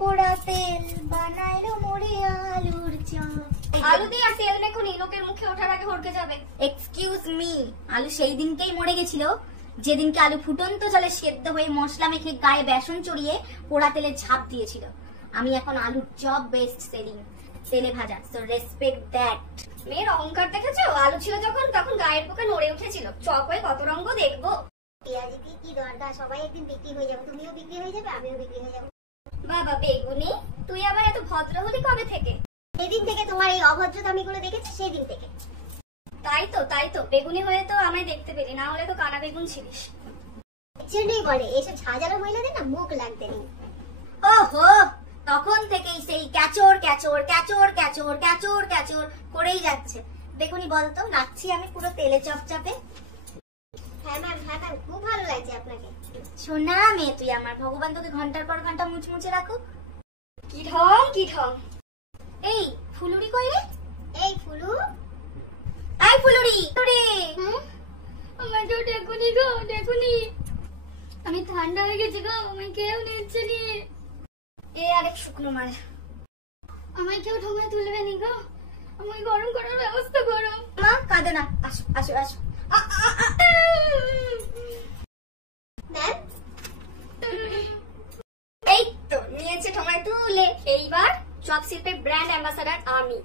পোড়া তেল বানাইলো মোরে আলুর চপ। আলু দিয়ে আর তেল মেখুনি, লোকের মুখে ওঠার আগে হড়কে যাবে। এক্সকিউজ মি, আলু সেই দিনকেই মরে গেছিল যেদিনকে আলু ফুটন্ত জলে সেদ্ধ হয়ে মশলা মেখে গায়ে বেসন চড়িয়ে পোড়া তেলে ঝাঁপ দিয়েছিল। আমি এখন আলুর চপ বেস্ট সেলিং, তেলে ভাজা, সো রেসপেক্ট দ্যাট। মেয়ের অহংকার দেখেছো? আলু ছিল যখন তখন গায়ের পোকা নড়ে উঠেছিল, চপ হয়ে কত রঙ্গ দেখবো। পেঁয়াজি দিয়ে কি দরকার, সবাই একদিন বিক্রি হয়ে যাবে, তুমিও বিক্রি হয়ে যাবে, আমিও বিক্রি হয়ে যাবো। বাবা বেগুনি, তুই আবার এত ভদ্র হলি কবে থেকে? সেদিন থেকে তোমার এই অভদ্রতামিগুলো দেখেছি, সেদিন থেকে। তাই তো বেগুনি হয়ে তো আমায় দেখতে পেলি, না হলে তো কানা বেগুন ছিলিস। জন্যই বলে এসব ঝাঁঝালো মহিলাদের না মুখ লাগতে নেই। ওহো, তখন থেকেই সেই ক্যাচর ক্যাচর ক্যাচর ক্যাচর ক্যাচর ক্যাচর করেই যাচ্ছে। বেগুনি বলতো, নাচছি আমি পুরো তেলে চপচাপে। হ্যাঁ ম্যাম, হ্যাঁ ম্যাম, খুব ভালো লাগছে আপনাকে। সোনা মেয়ে তুই আমার, ভগবান তোকে ঘন্টার পর ঘন্টা মুচমুচে রাখুক। কি ঢং। এই ফুলুরি কই রে? এই ফুলু, এই ফুলুরি রে। আমার তো দেখুনি গো, দেখুনি আমি ঠান্ডা হয়ে গেছি গো, আমায় কেউ নিচ্ছে নি। এ আরেক শুকনো মাল। আমায় কেউ ঠোঙায় তুলবে নি গো, আমায় গরম করার ব্যবস্থা করো। মা কাঁদে না, আসো আসো আসো। ম্যাম, এই তো নিয়েছে ঠোঙায় তুলে। এইবার চপ শিল্পের ব্র্যান্ড অ্যাম্বাসাডার আমি।